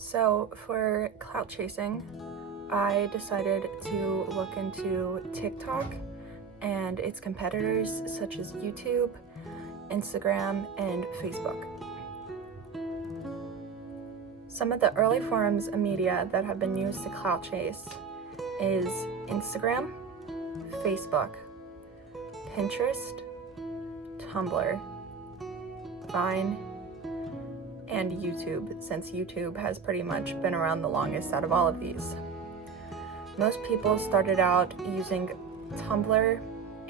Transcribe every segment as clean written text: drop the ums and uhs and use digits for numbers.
So for clout chasing, I decided to look into TikTok and its competitors such as YouTube, Instagram, and Facebook. Some of the early forms of media that have been used to clout chase is Instagram, Facebook, Pinterest, Tumblr, Vine, and YouTube, since YouTube has pretty much been around the longest out of all of these. Most people started out using Tumblr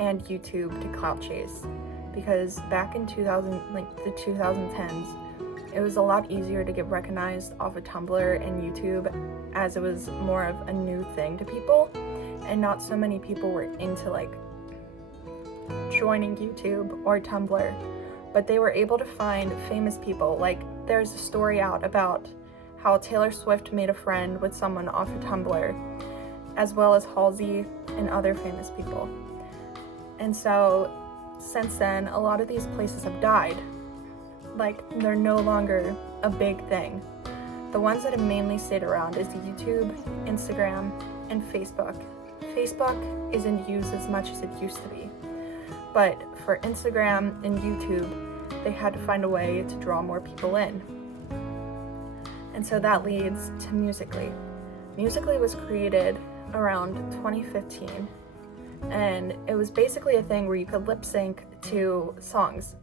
and YouTube to clout chase because back in the 2010s, it was a lot easier to get recognized off of Tumblr and YouTube as it was more of a new thing to people, and not so many people were into joining YouTube or Tumblr, but they were able to find famous people. There's a story out about how Taylor Swift made a friend with someone off of Tumblr, as well as Halsey and other famous people. And so since then, a lot of these places have died. They're no longer a big thing. The ones that have mainly stayed around is YouTube, Instagram, and Facebook. Facebook isn't used as much as it used to be. But for Instagram and YouTube, they had to find a way to draw more people in. And so that leads to Musical.ly. Musical.ly was created around 2015, and it was basically a thing where you could lip sync to songs.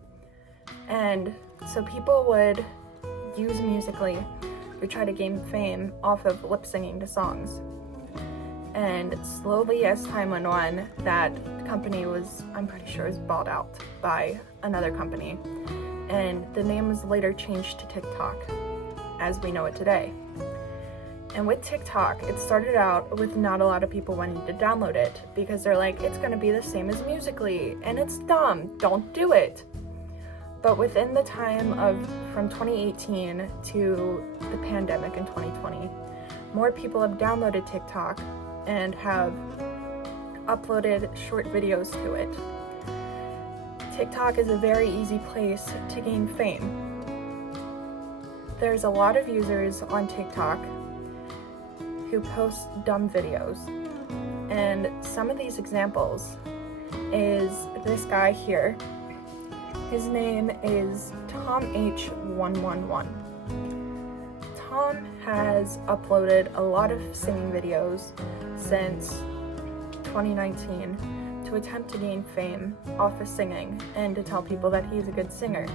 And so people would use Musical.ly to try to gain fame off of lip syncing to songs. And slowly as time went on, that company was, I'm pretty sure, was bought out by another company. And the name was later changed to TikTok, as we know it today. And with TikTok, it started out with not a lot of people wanting to download it because they're like, it's gonna be the same as Musical.ly, and it's dumb, don't do it. But within the time of from 2018 to the pandemic in 2020, more people have downloaded TikTok and have uploaded short videos to it. TikTok is a very easy place to gain fame. There's a lot of users on TikTok who post dumb videos. And some of these examples is this guy here. His name is Tom H111. Tom has uploaded a lot of singing videos since 2019 to attempt to gain fame off of singing and to tell people that he's a good singer.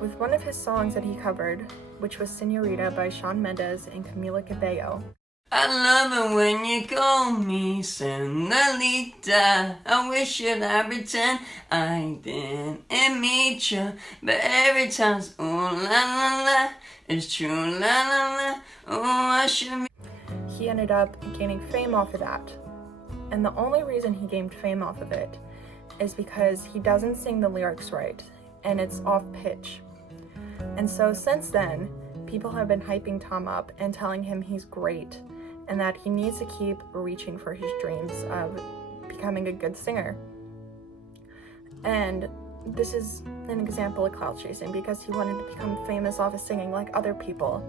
With one of his songs that he covered, which was Senorita by Shawn Mendes and Camila Cabello. I love it when you call me Senorita. I wish that I pretend I didn't meet you, but every time it's ooh la la la, it's true la la la, oh I should be. He ended up gaining fame off of that. And the only reason he gained fame off of it is because he doesn't sing the lyrics right, and it's off pitch. And so since then, people have been hyping Tom up and telling him he's great and that he needs to keep reaching for his dreams of becoming a good singer. And this is an example of clout chasing because he wanted to become famous off of singing like other people.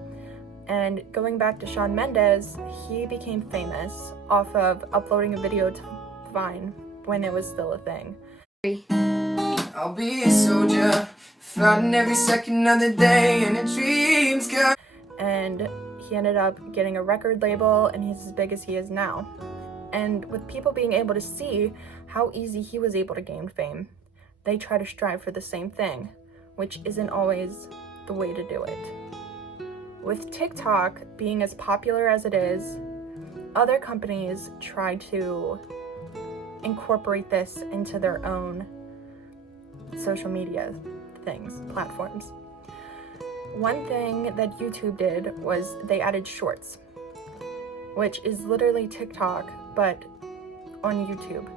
And going back to Shawn Mendes, he became famous off of uploading a video to Vine when it was still a thing. I'll be a soldier, fighting every second of the day, and the dreams come. And he ended up getting a record label, and he's as big as he is now. And with people being able to see how easy he was able to gain fame, they try to strive for the same thing, which isn't always the way to do it. With TikTok being as popular as it is, other companies try to incorporate this into their own social media platforms. One thing that YouTube did was they added Shorts, which is literally TikTok, but on YouTube.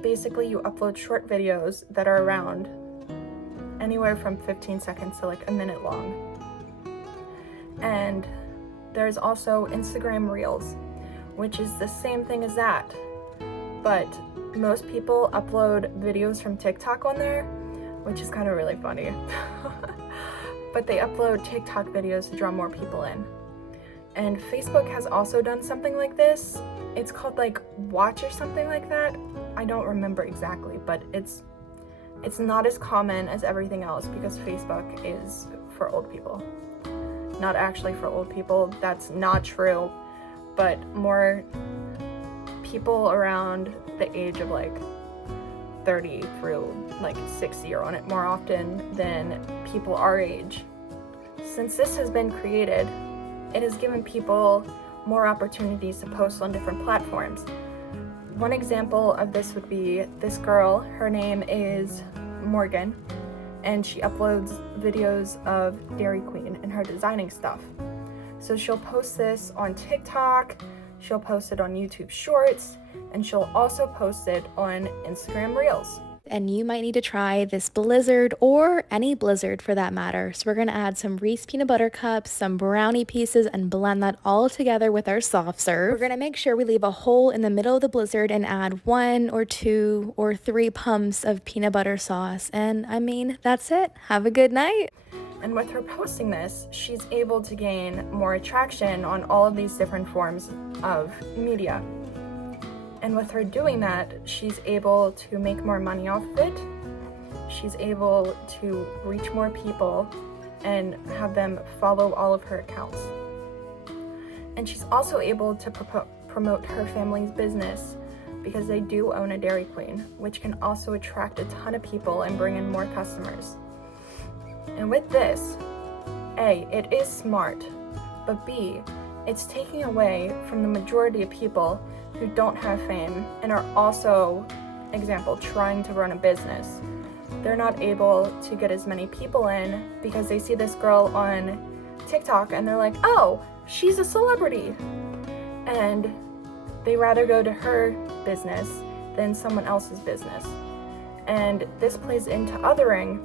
Basically, you upload short videos that are around anywhere from 15 seconds to a minute long. And there's also Instagram Reels, which is the same thing as that, but most people upload videos from TikTok on there, which is kind of really funny. but they upload TikTok videos to draw more people in. And Facebook has also done something like this. It's called like Watch or something like that. I don't remember exactly, but it's not as common as everything else because Facebook is for old people. Not actually for old people, that's not true, but more people around the age of like 30 through like 60 are on it more often than people our age. Since this has been created, it has given people more opportunities to post on different platforms. One example of this would be this girl. Her name is Morgan, and she uploads videos of Dairy Queen and her designing stuff. So she'll post this on TikTok, she'll post it on YouTube Shorts, and she'll also post it on Instagram Reels. And you might need to try this blizzard, or any blizzard for that matter. So we're going to add some Reese peanut butter cups, some brownie pieces, and blend that all together with our soft serve. We're going to make sure we leave a hole in the middle of the blizzard and add 1 or 2 or 3 pumps of peanut butter sauce. And I mean, that's it. Have a good night. And with her posting this, she's able to gain more attraction on all of these different forms of media. And with her doing that, she's able to make more money off of it. She's able to reach more people and have them follow all of her accounts. And she's also able to promote her family's business because they do own a Dairy Queen, which can also attract a ton of people and bring in more customers. And with this, A, it is smart, but B, it's taking away from the majority of people who don't have fame and are also, example, trying to run a business. They're not able to get as many people in because they see this girl on TikTok and they're like, oh, she's a celebrity. And they rather go to her business than someone else's business. And this plays into othering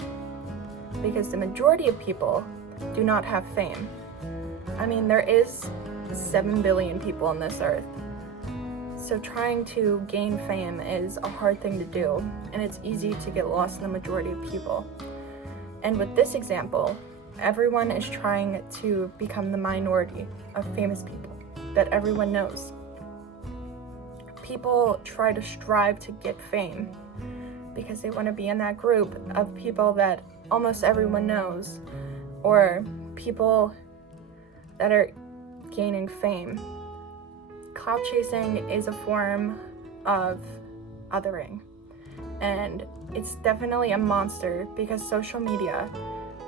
because the majority of people do not have fame. I mean, there is 7 billion people on this earth. So trying to gain fame is a hard thing to do, and it's easy to get lost in the majority of people. And with this example, everyone is trying to become the minority of famous people that everyone knows. People try to strive to get fame because they want to be in that group of people that almost everyone knows, or people that are gaining fame. Clout chasing is a form of othering, and it's definitely a monster because social media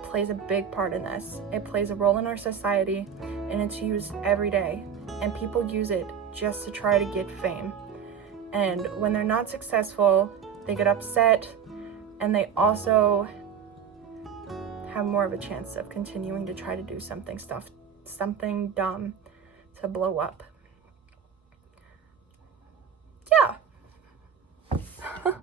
plays a big part in this. It plays a role in our society, and it's used every day, and people use it just to try to get fame. And when they're not successful, they get upset, and they also have more of a chance of continuing to try to do something dumb to blow up.